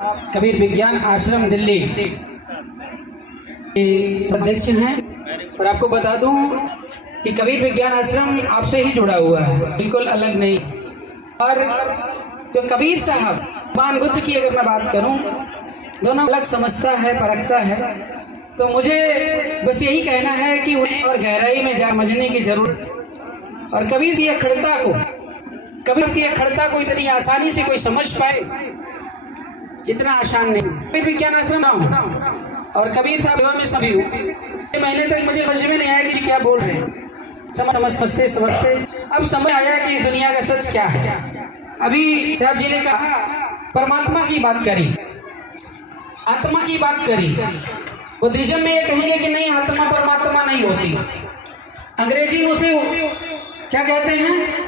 कबीर विज्ञान आश्रम दिल्ली अध्यक्ष हैं। और आपको बता दूं कि कबीर विज्ञान आश्रम आपसे ही जुड़ा हुआ है, बिल्कुल अलग नहीं। और जो कबीर साहब भगवान बुद्ध की अगर मैं बात करूं, दोनों अलग समझता है, परखता है। तो मुझे बस यही कहना है कि और गहराई में जा समझने की जरूरत। और कबीर की अखंडता को, कबीर की अखंडता को इतनी आसानी से कोई समझ पाए, इतना आसान नहीं। कबीर विज्ञान आश्रम हूँ और कबीर साहब में सभी महीने तक मुझे समझ में नहीं आया कि क्या बोल रहे हैं। समझते अब समझ आया कि दुनिया का सच क्या है। अभी साहब जी ने कहा परमात्मा की बात करी, आत्मा की बात करी। बुद्धिज्म में ये कहेंगे कि नहीं, आत्मा परमात्मा नहीं होती। अंग्रेजी में उसे क्या कहते हैं?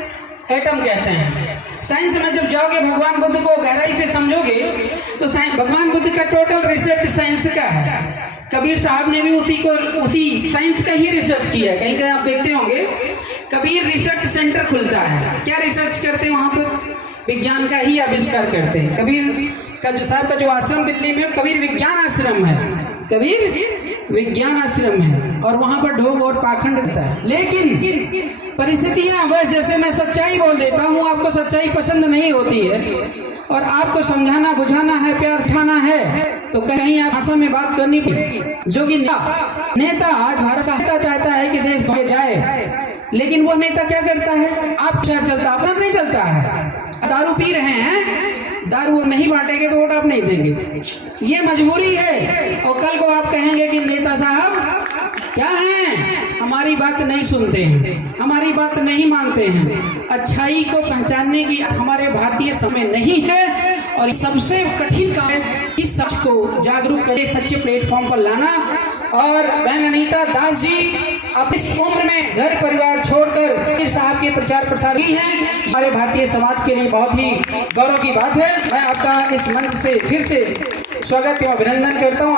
एटम कहते हैं। साइंस में जब जाओगे, भगवान बुद्ध को गहराई से समझोगे तो भगवान बुद्ध का टोटल रिसर्च साइंस का है। कबीर साहब ने भी उसी साइंस का ही रिसर्च किया है। कहीं कहीं आप देखते होंगे कबीर रिसर्च सेंटर खुलता है। क्या रिसर्च करते हैं वहां पर? विज्ञान का ही आविष्कार करते हैं। कबीर का जो साहब का जो आश्रम दिल्ली में कबीर विज्ञान आश्रम है, कबीर विज्ञान आश्रम है। और वहां पर ढोंग और पाखंड रहता है। लेकिन परिस्थितियां बस, जैसे मैं सच्चाई बोल देता हूं, आपको सच्चाई पसंद नहीं होती है और आपको समझाना बुझाना है, प्यार उठाना है, तो कहीं आप भाषा में बात करनी पड़ेगी। जो कि नेता आज भारत का चाहता है कि देश बढ़ जाए, लेकिन वो नेता क्या करता है? आप शहर चलता, अपना नहीं चलता है। दारू पी रहे हैं, दारू नहीं बांटेंगे तो वोट आप नहीं देंगे, ये मजबूरी है। और कल को आप कहेंगे कि नेता साहब क्या है, हमारी बात नहीं सुनते हैं, हमारी बात नहीं मानते हैं। अच्छाई को पहचानने की हमारे भारतीय समय नहीं है। और सबसे कठिन काम है इस सच को जागरूक करके सच्चे प्लेटफॉर्म पर लाना। और बहन अनीता दास जी अब इस उम्र में घर परिवार छोड़कर कबीर साहब के प्रचार प्रसार की हैं, हमारे भारतीय समाज के लिए बहुत ही गौरव की बात है। मैं आपका इस मंच से फिर से स्वागत एवं अभिनंदन करता हूँ।